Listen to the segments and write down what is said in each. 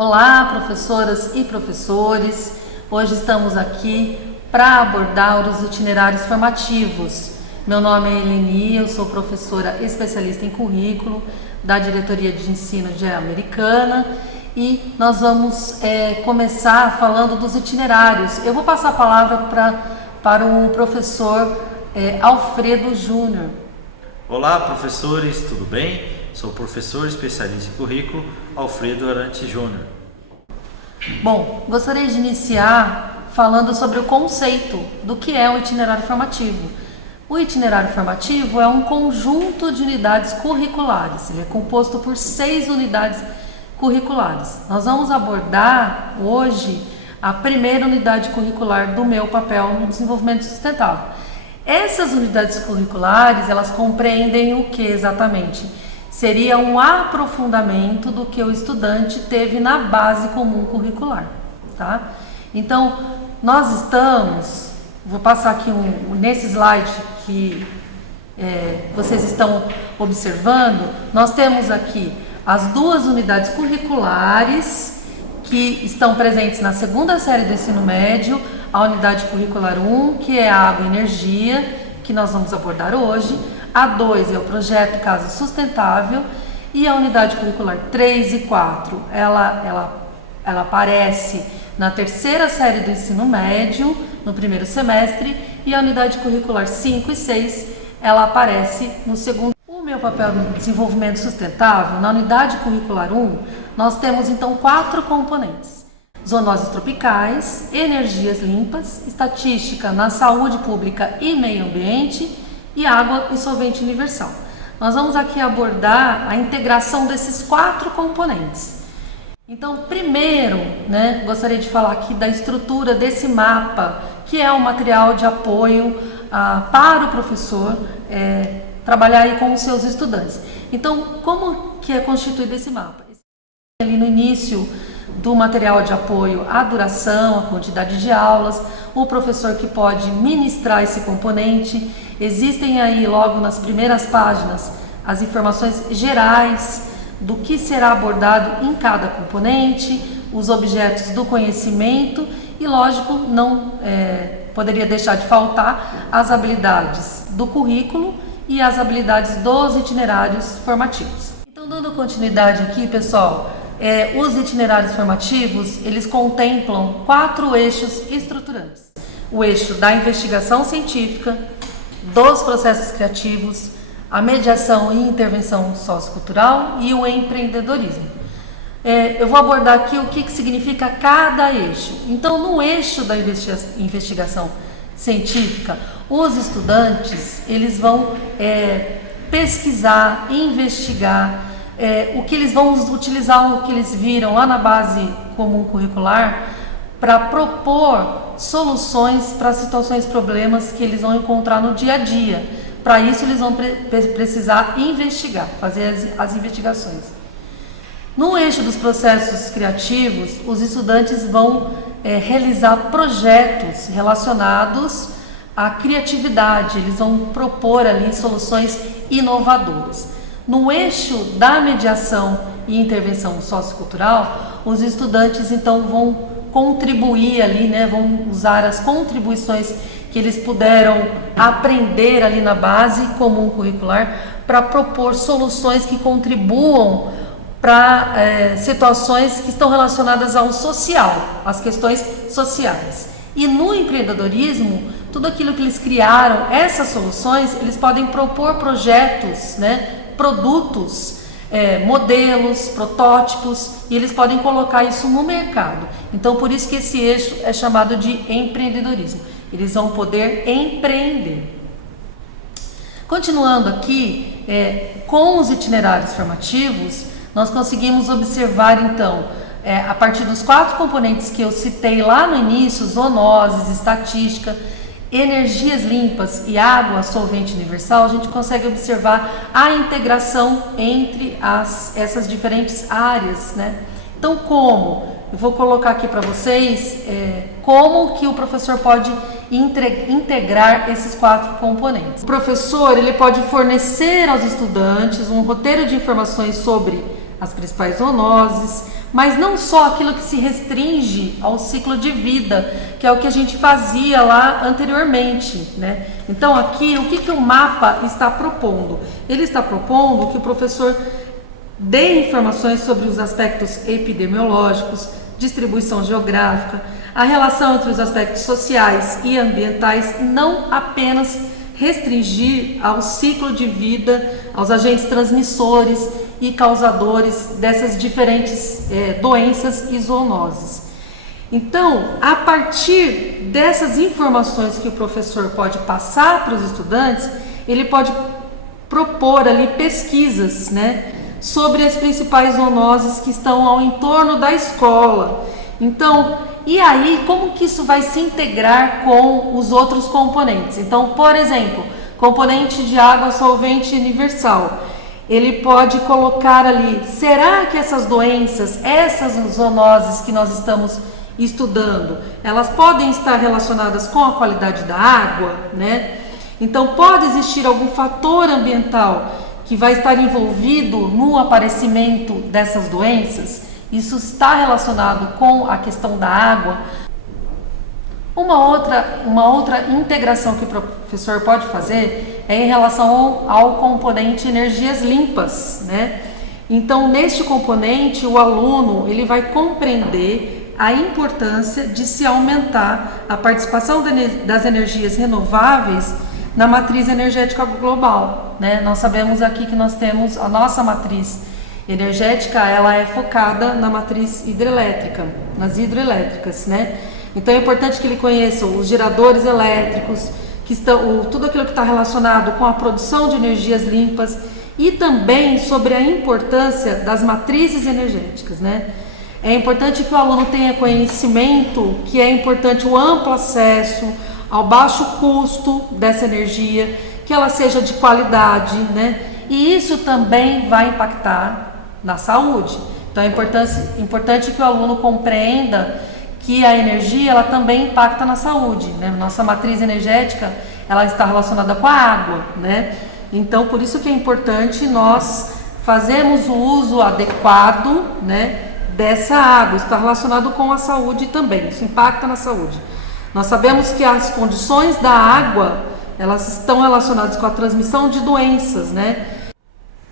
Olá, professoras e professores. Hoje estamos aqui para abordar os itinerários formativos. Meu nome é Eleni, eu sou professora especialista em currículo da Diretoria de Ensino de Americana e nós vamos começar falando dos itinerários. Eu vou passar a palavra para o professor Alfredo Júnior. Olá, professores, tudo bem? Sou professor especialista em currículo, Alfredo Arante Júnior. Bom, gostaria de iniciar falando sobre o conceito do que é um itinerário formativo. O itinerário formativo é um conjunto de unidades curriculares, ele é composto por 6 unidades curriculares. Nós vamos abordar hoje a primeira unidade curricular do meu papel no desenvolvimento sustentável. Essas unidades curriculares, elas compreendem o que exatamente? Seria um aprofundamento do que o estudante teve na base comum curricular, tá? Então, nós estamos, vou passar aqui nesse slide que vocês estão observando, nós temos aqui as 2 unidades curriculares que estão presentes na segunda série do ensino médio, a unidade curricular 1, que é a água e energia, que nós vamos abordar hoje, a 2 é o projeto Casa Sustentável e a unidade curricular 3 e 4, ela aparece na terceira série do ensino médio, no primeiro semestre, e a unidade curricular 5 e 6, ela aparece no segundo. O meu papel no desenvolvimento sustentável, na unidade curricular 1, nós temos então 4 componentes: zoonoses tropicais, energias limpas, estatística na saúde pública e meio ambiente e água e solvente universal. Nós vamos aqui abordar a integração desses 4 componentes. Então, primeiro, gostaria de falar aqui da estrutura desse mapa, que é um material de apoio para o professor trabalhar aí com os seus estudantes. Então, como que é constituído esse mapa? Ali no início do material de apoio, a duração, a quantidade de aulas, o professor que pode ministrar esse componente. Existem aí logo nas primeiras páginas as informações gerais do que será abordado em cada componente, os objetos do conhecimento e, lógico, não poderia deixar de faltar as habilidades do currículo e as habilidades dos itinerários formativos. Então, dando continuidade aqui, pessoal, os itinerários formativos, eles contemplam 4 eixos estruturantes. O eixo da investigação científica, dos processos criativos, a mediação e intervenção sociocultural e o empreendedorismo. Eu vou abordar aqui o que significa cada eixo. Então, no eixo da investigação científica, os estudantes eles vão pesquisar, investigar, o que eles vão utilizar, o que eles viram lá na base comum curricular para propor soluções para situações, problemas que eles vão encontrar no dia a dia. Para isso, eles vão precisar investigar, fazer as investigações. No eixo dos processos criativos, os estudantes vão realizar projetos relacionados à criatividade, eles vão propor ali soluções inovadoras. No eixo da mediação e intervenção sociocultural, os estudantes então vão contribuir ali, vão usar as contribuições que eles puderam aprender ali na base comum curricular para propor soluções que contribuam para situações que estão relacionadas ao social, às questões sociais. E no empreendedorismo, tudo aquilo que eles criaram, essas soluções, eles podem propor projetos, produtos, modelos, protótipos, e eles podem colocar isso no mercado. Então, por isso que esse eixo é chamado de empreendedorismo. Eles vão poder empreender. Continuando aqui, com os itinerários formativos, nós conseguimos observar, então, a partir dos 4 componentes que eu citei lá no início, zoonoses, estatística, energias limpas e água solvente universal, a gente consegue observar a integração entre essas diferentes áreas, Então, como? Eu vou colocar aqui para vocês como que o professor pode integrar esses 4 componentes. O professor ele pode fornecer aos estudantes um roteiro de informações sobre as principais zoonoses, mas não só aquilo que se restringe ao ciclo de vida, que é o que a gente fazia lá anteriormente, né? Então aqui, o que o mapa está propondo? Ele está propondo que o professor dê informações sobre os aspectos epidemiológicos, distribuição geográfica, a relação entre os aspectos sociais e ambientais, não apenas restringir ao ciclo de vida, aos agentes transmissores e causadores dessas diferentes doenças e zoonoses. Então, a partir dessas informações que o professor pode passar para os estudantes, ele pode propor ali pesquisas, né, sobre as principais zoonoses que estão ao entorno da escola. Então, e aí, como que isso vai se integrar com os outros componentes? Então, por exemplo, componente de água solvente universal. Ele pode colocar ali, será que essas doenças, essas zoonoses que nós estamos estudando, elas podem estar relacionadas com a qualidade da água, né? Então, pode existir algum fator ambiental que vai estar envolvido no aparecimento dessas doenças? Isso está relacionado com a questão da água. Uma outra integração que o professor pode fazer é em relação ao componente energias limpas, né? Então, neste componente, o aluno ele vai compreender a importância de se aumentar a participação das energias renováveis na matriz energética global, né? Nós sabemos aqui que nós temos a nossa matriz energética, ela é focada na matriz hidrelétrica, nas hidroelétricas, né? Então é importante que ele conheça os geradores elétricos, tudo aquilo que está relacionado com a produção de energias limpas e também sobre a importância das matrizes energéticas, né? É importante que o aluno tenha conhecimento que é importante o amplo acesso ao baixo custo dessa energia, que ela seja de qualidade, né? E isso também vai impactar na saúde. Então é importante que o aluno compreenda que a energia ela também impacta na saúde, né? Nossa matriz energética ela está relacionada com a água, né? Então por isso que é importante nós fazermos o uso adequado, né, dessa água. Isso está relacionado com a saúde também, isso impacta na saúde. Nós sabemos que as condições da água elas estão relacionadas com a transmissão de doenças, né?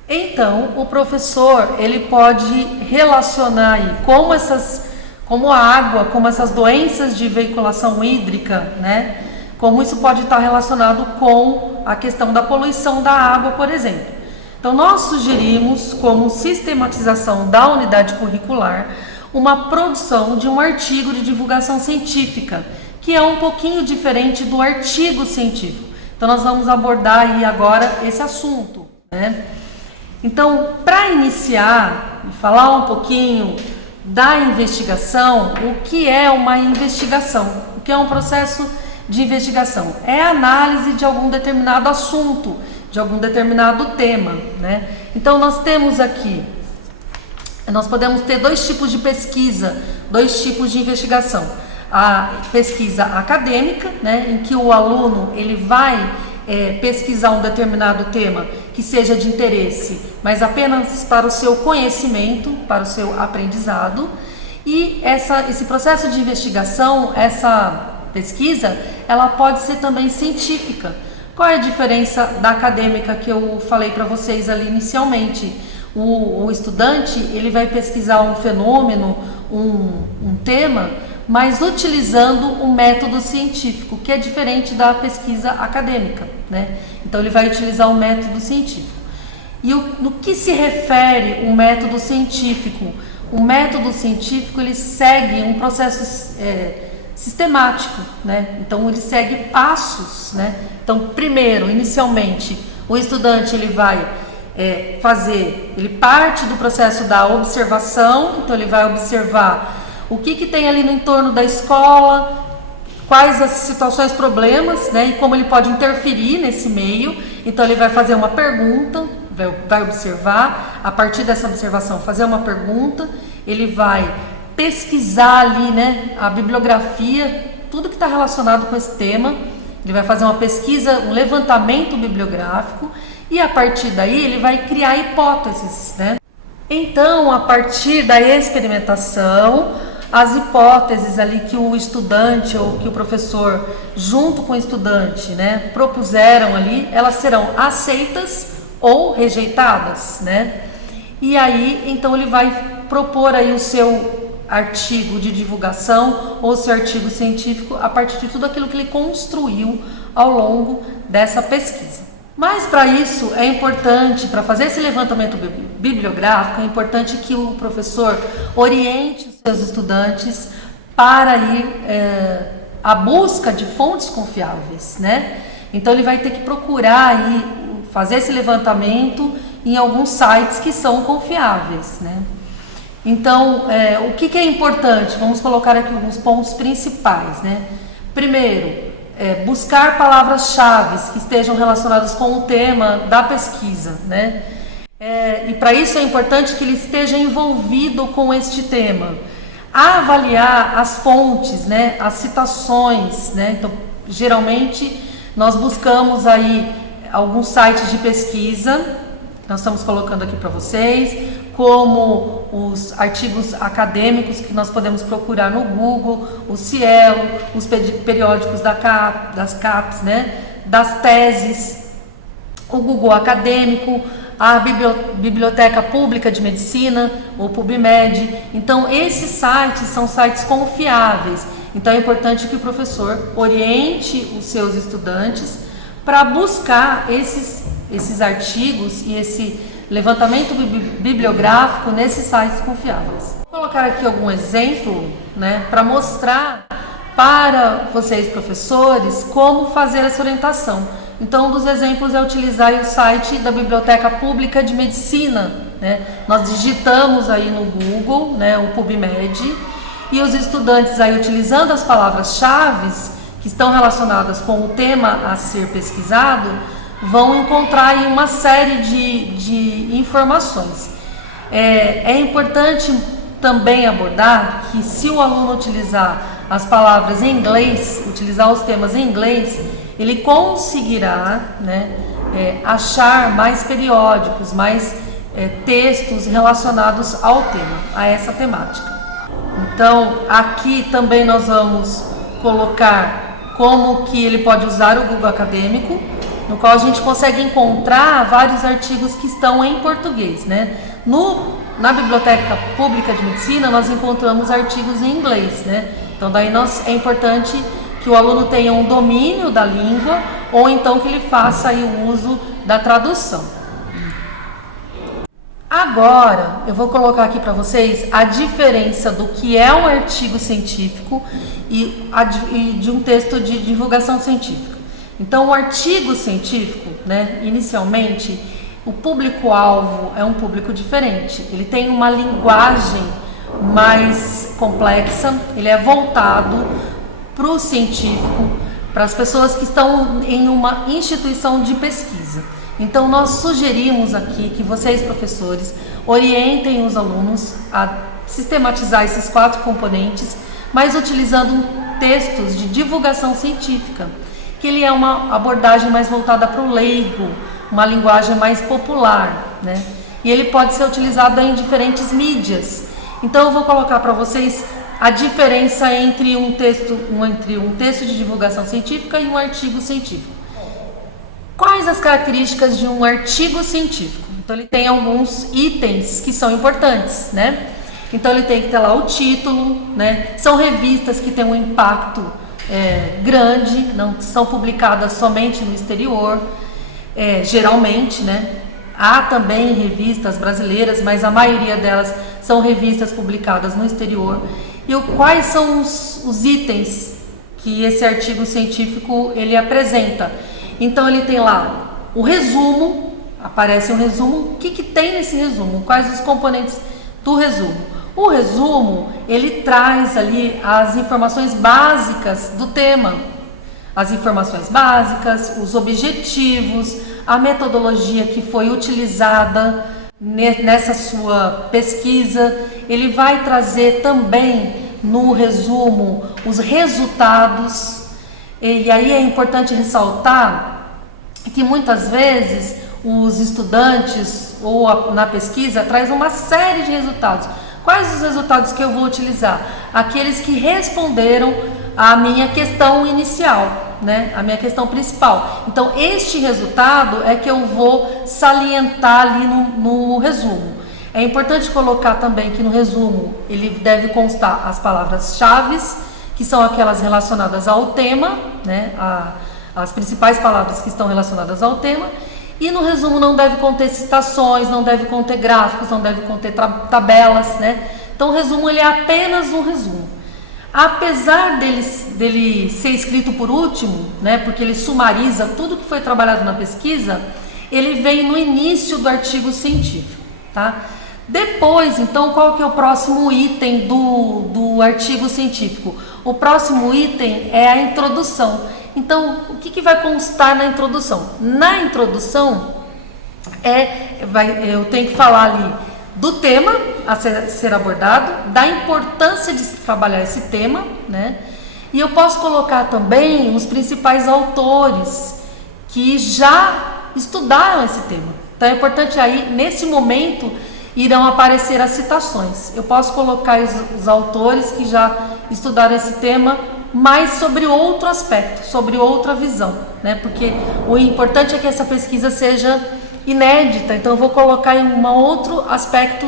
Então, o professor, ele pode relacionar aí como a água, como essas doenças de veiculação hídrica, né? Como isso pode estar relacionado com a questão da poluição da água, por exemplo. Então, nós sugerimos, como sistematização da unidade curricular, uma produção de um artigo de divulgação científica, que é um pouquinho diferente do artigo científico. Então, nós vamos abordar aí agora esse assunto, né? Então, para iniciar e falar um pouquinho da investigação, o que é uma investigação? O que é um processo de investigação? É a análise de algum determinado assunto, de algum determinado tema, né? Então, nós temos aqui, nós podemos ter dois tipos de pesquisa, dois tipos de investigação. A pesquisa acadêmica, né, em que o aluno ele vai pesquisar um determinado tema que seja de interesse, mas apenas para o seu conhecimento, para o seu aprendizado. E esse processo de investigação, essa pesquisa, ela pode ser também científica. Qual é a diferença da acadêmica que eu falei para vocês ali inicialmente? O estudante ele vai pesquisar um fenômeno, um tema, mas utilizando um método científico, que é diferente da pesquisa acadêmica, né? Então ele vai utilizar um método científico. E no que se refere o método científico? O método científico ele segue um processo sistemático, né? Então ele segue passos, né? Então primeiro, inicialmente, o estudante ele vai ele parte do processo da observação, então ele vai observar o que tem ali no entorno da escola, quais as situações, problemas, né, e como ele pode interferir nesse meio. Então ele vai fazer uma pergunta, vai observar, a partir dessa observação fazer uma pergunta, ele vai pesquisar ali, né, a bibliografia, tudo que está relacionado com esse tema, ele vai fazer uma pesquisa, um levantamento bibliográfico, e a partir daí ele vai criar hipóteses, né? Então, a partir da experimentação, as hipóteses ali que o estudante ou que o professor, junto com o estudante, né, propuseram ali, elas serão aceitas ou rejeitadas, né? E aí, então ele vai propor aí o seu artigo de divulgação ou seu artigo científico a partir de tudo aquilo que ele construiu ao longo dessa pesquisa. Mas para isso é importante, para fazer esse levantamento bibliográfico, é importante que o professor oriente os seus estudantes para ir à busca de fontes confiáveis, né? Então ele vai ter que procurar aí fazer esse levantamento em alguns sites que são confiáveis, né? Então, o que é importante? Vamos colocar aqui alguns pontos principais, né? Primeiro, buscar palavras-chave que estejam relacionadas com o tema da pesquisa, né? E para isso é importante que ele esteja envolvido com este tema. Avaliar as fontes, né? As citações, né? Então, geralmente, nós buscamos aí alguns sites de pesquisa, nós estamos colocando aqui para vocês, como os artigos acadêmicos que nós podemos procurar no Google, o Cielo, os periódicos das CAPES, né, das teses, o Google Acadêmico, a Biblioteca Pública de Medicina, o PubMed. Então, esses sites são sites confiáveis. Então, é importante que o professor oriente os seus estudantes para buscar esses artigos e esse levantamento bibliográfico nesses sites confiáveis. Vou colocar aqui algum exemplo, né, para mostrar para vocês, professores, como fazer essa orientação. Então, um dos exemplos é utilizar o site da Biblioteca Pública de Medicina, né? Nós digitamos aí no Google, né, o PubMed, e os estudantes aí utilizando as palavras-chave que estão relacionadas com o tema a ser pesquisado, vão encontrar aí uma série de informações. É importante também abordar que se o aluno utilizar as palavras em inglês, utilizar os temas em inglês, ele conseguirá, né, achar mais periódicos, mais textos relacionados ao tema, a essa temática. Então, aqui também nós vamos colocar como que ele pode usar o Google Acadêmico, no qual a gente consegue encontrar vários artigos que estão em português, né? Na Biblioteca Pública de Medicina, nós encontramos artigos em inglês, né? Então, daí é importante que o aluno tenha um domínio da língua ou então que ele faça aí o uso da tradução. Agora, eu vou colocar aqui para vocês a diferença do que é um artigo científico e de um texto de divulgação científica. Então, o artigo científico, né, inicialmente, o público-alvo é um público diferente. Ele tem uma linguagem mais complexa, ele é voltado para o científico, para as pessoas que estão em uma instituição de pesquisa. Então, nós sugerimos aqui que vocês, professores, orientem os alunos a sistematizar esses 4 componentes, mas utilizando textos de divulgação científica, que ele é uma abordagem mais voltada para o leigo, uma linguagem mais popular, né? E ele pode ser utilizado em diferentes mídias. Então, eu vou colocar para vocês a diferença entre um texto de divulgação científica e um artigo científico. Quais as características de um artigo científico? Então, ele tem alguns itens que são importantes, né? Então, ele tem que ter lá o título, né? São revistas que têm um impacto grande, não são publicadas somente no exterior, geralmente, né? Há também revistas brasileiras, mas a maioria delas são revistas publicadas no exterior. E quais são os itens que esse artigo científico ele apresenta? Então, ele tem lá o resumo, aparece um resumo. O que tem nesse resumo? Quais os componentes do resumo? O resumo, ele traz ali as informações básicas do tema. As informações básicas, os objetivos, a metodologia que foi utilizada nessa sua pesquisa. Ele vai trazer também no resumo os resultados. E aí é importante ressaltar que muitas vezes os estudantes ou na pesquisa traz uma série de resultados. Quais os resultados que eu vou utilizar? Aqueles que responderam à minha questão inicial, né? A minha questão principal. Então, este resultado é que eu vou salientar ali no resumo. É importante colocar também que no resumo ele deve constar as palavras-chave, que são aquelas relacionadas ao tema, né? As principais palavras que estão relacionadas ao tema. E no resumo não deve conter citações, não deve conter gráficos, não deve conter tabelas, né? Então o resumo ele é apenas um resumo. Apesar dele ser escrito por último, né? Porque ele sumariza tudo que foi trabalhado na pesquisa, ele vem no início do artigo científico, tá? Depois, então, qual que é o próximo item do artigo científico? O próximo item é a introdução. Então, o que vai constar na introdução? Na introdução, eu tenho que falar ali do tema a ser abordado, da importância de se trabalhar esse tema, né? E eu posso colocar também os principais autores que já estudaram esse tema. Então, é importante aí, nesse momento, irão aparecer as citações. Eu posso colocar os autores que já estudaram esse tema, mas sobre outro aspecto, sobre outra visão, né? Porque o importante é que essa pesquisa seja inédita, então eu vou colocar em um outro aspecto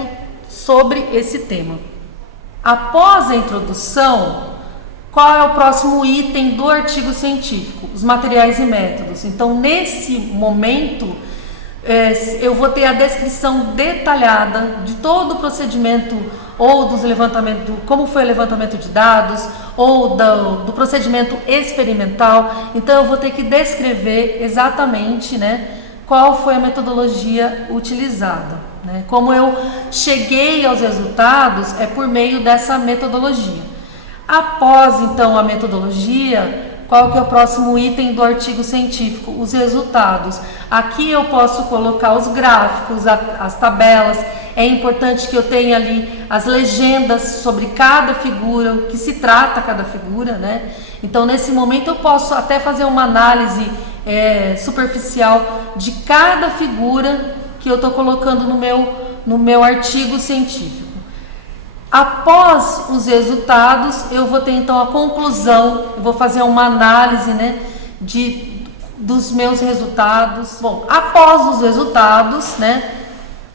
sobre esse tema. Após a introdução, qual é o próximo item do artigo científico? Os materiais e métodos. Então, nesse momento, eu vou ter a descrição detalhada de todo o procedimento ou dos levantamentos, como foi o levantamento de dados, ou do procedimento experimental. Então eu vou ter que descrever exatamente, né, qual foi a metodologia utilizada, né? Como eu cheguei aos resultados é por meio dessa metodologia. Após então a metodologia, qual que é o próximo item do artigo científico? Os resultados. Aqui eu posso colocar os gráficos, as tabelas. É importante que eu tenha ali as legendas sobre cada figura, o que se trata cada figura, né? Então, nesse momento eu posso até fazer uma análise superficial de cada figura que eu estou colocando no meu artigo científico. Após os resultados, eu vou ter então a conclusão, eu vou fazer uma análise, né, dos meus resultados. Bom, após os resultados, né,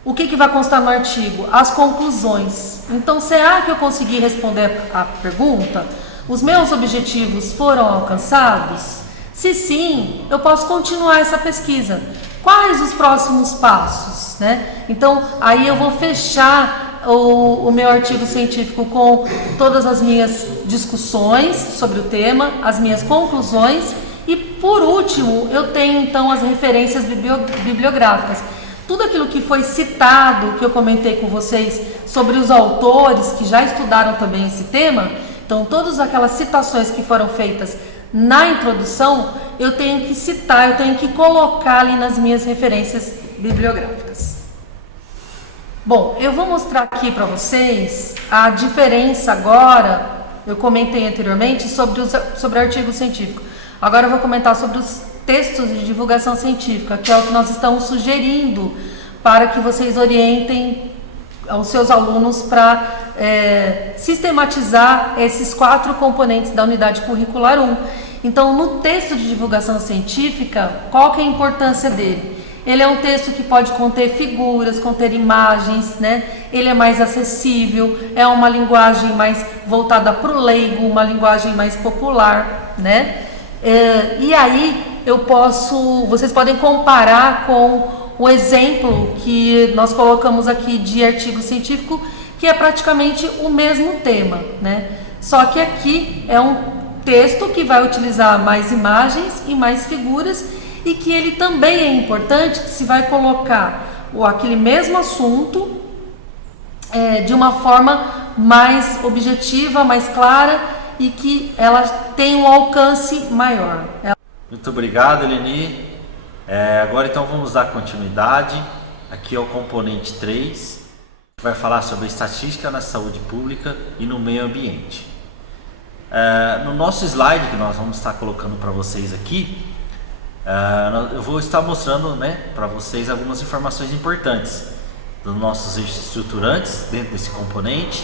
o que vai constar no artigo? As conclusões. Então, será que eu consegui responder a pergunta? Os meus objetivos foram alcançados? Se sim, eu posso continuar essa pesquisa. Quais os próximos passos, né? Então, aí eu vou fechar o meu artigo científico com todas as minhas discussões sobre o tema, as minhas conclusões e, por último, eu tenho então as referências bibliográficas. Tudo aquilo que foi citado, que eu comentei com vocês sobre os autores que já estudaram também esse tema, então todas aquelas citações que foram feitas na introdução, eu tenho que citar, eu tenho que colocar ali nas minhas referências bibliográficas. Bom, eu vou mostrar aqui para vocês a diferença agora, eu comentei anteriormente sobre o artigo científico. Agora eu vou comentar sobre os textos de divulgação científica, que é o que nós estamos sugerindo para que vocês orientem aos seus alunos para sistematizar esses 4 componentes da unidade curricular 1. Então, no texto de divulgação científica, qual que é a importância dele? Ele é um texto que pode conter figuras, conter imagens, né? Ele é mais acessível, é uma linguagem mais voltada para o leigo, uma linguagem mais popular, né? E aí vocês podem comparar com o exemplo que nós colocamos aqui de artigo científico, que é praticamente o mesmo tema, né? Só que aqui é um texto que vai utilizar mais imagens e mais figuras e que ele também é importante, que se vai colocar aquele mesmo assunto de uma forma mais objetiva, mais clara e que ela tem um alcance maior. Muito obrigado, Eleni. Agora então vamos dar continuidade aqui ao componente 3, que vai falar sobre estatística na saúde pública e no meio ambiente. No nosso slide que nós vamos estar colocando para vocês aqui, Eu vou estar mostrando, né, para vocês algumas informações importantes dos nossos eixos estruturantes dentro desse componente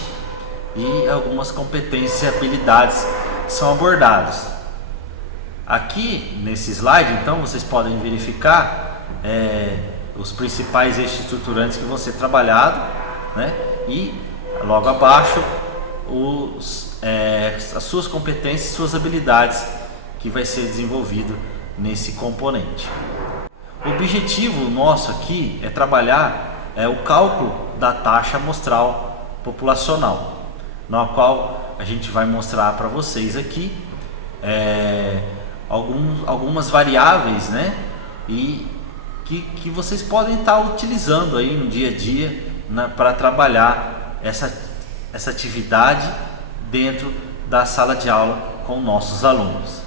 e algumas competências e habilidades que são abordadas. Aqui nesse slide, então, vocês podem verificar os principais eixos estruturantes que vão ser trabalhados, né, e logo abaixo as suas competências e suas habilidades que vai ser desenvolvido nesse componente. O objetivo nosso aqui é trabalhar o cálculo da taxa amostral populacional, na qual a gente vai mostrar para vocês aqui algumas variáveis, né, e que vocês podem estar utilizando aí no dia a dia para trabalhar essa atividade dentro da sala de aula com nossos alunos.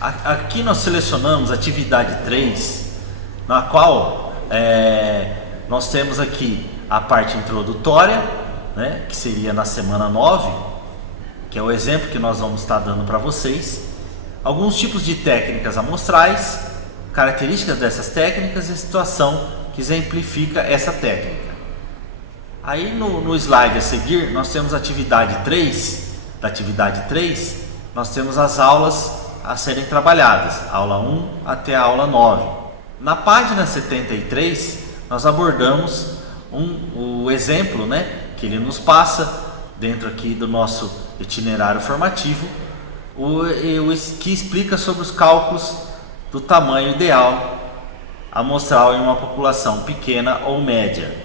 Aqui nós selecionamos a atividade 3, na qual nós temos aqui a parte introdutória, né, que seria na semana 9, que é o exemplo que nós vamos estar dando para vocês. Alguns tipos de técnicas amostrais, características dessas técnicas e a situação que exemplifica essa técnica. Aí no slide a seguir nós temos a atividade 3. Da atividade 3 nós temos as aulas a serem trabalhadas, aula 1 até a aula 9. Na página 73 nós abordamos o exemplo, né, que ele nos passa dentro aqui do nosso itinerário formativo, que explica sobre os cálculos do tamanho ideal amostral em uma população pequena ou média.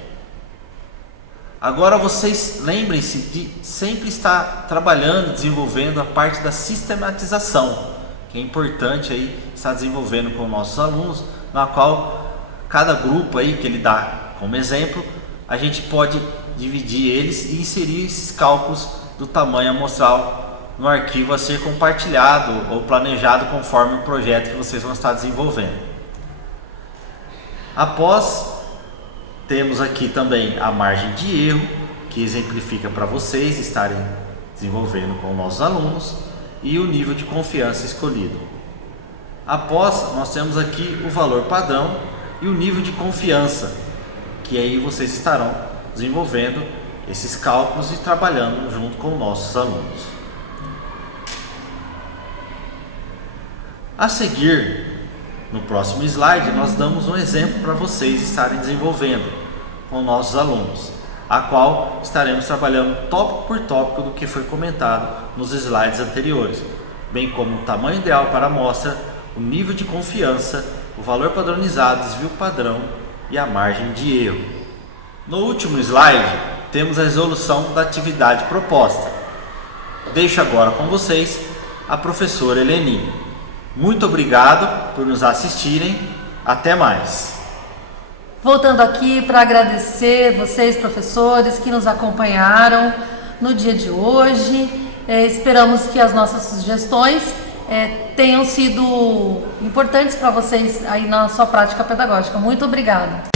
Agora vocês lembrem-se de sempre estar trabalhando, desenvolvendo a parte da sistematização, que é importante aí estar desenvolvendo com nossos alunos, na qual cada grupo aí que ele dá como exemplo, a gente pode dividir eles e inserir esses cálculos do tamanho amostral no arquivo a ser compartilhado ou planejado conforme o projeto que vocês vão estar desenvolvendo. Após, temos aqui também a margem de erro, que exemplifica para vocês estarem desenvolvendo com nossos alunos, e o nível de confiança escolhido. Após, nós temos aqui o valor padrão e o nível de confiança, que aí vocês estarão desenvolvendo esses cálculos e trabalhando junto com nossos alunos. A seguir, no próximo slide, nós damos um exemplo para vocês estarem desenvolvendo com nossos alunos, a qual estaremos trabalhando tópico por tópico do que foi comentado nos slides anteriores, bem como o tamanho ideal para a amostra, o nível de confiança, o valor padronizado, desvio padrão e a margem de erro. No último slide, temos a resolução da atividade proposta. Deixo agora com vocês a professora Eleni. Muito obrigado por nos assistirem. Até mais. Voltando aqui para agradecer vocês, professores, que nos acompanharam no dia de hoje. Esperamos que as nossas sugestões tenham sido importantes para vocês aí na sua prática pedagógica. Muito obrigada.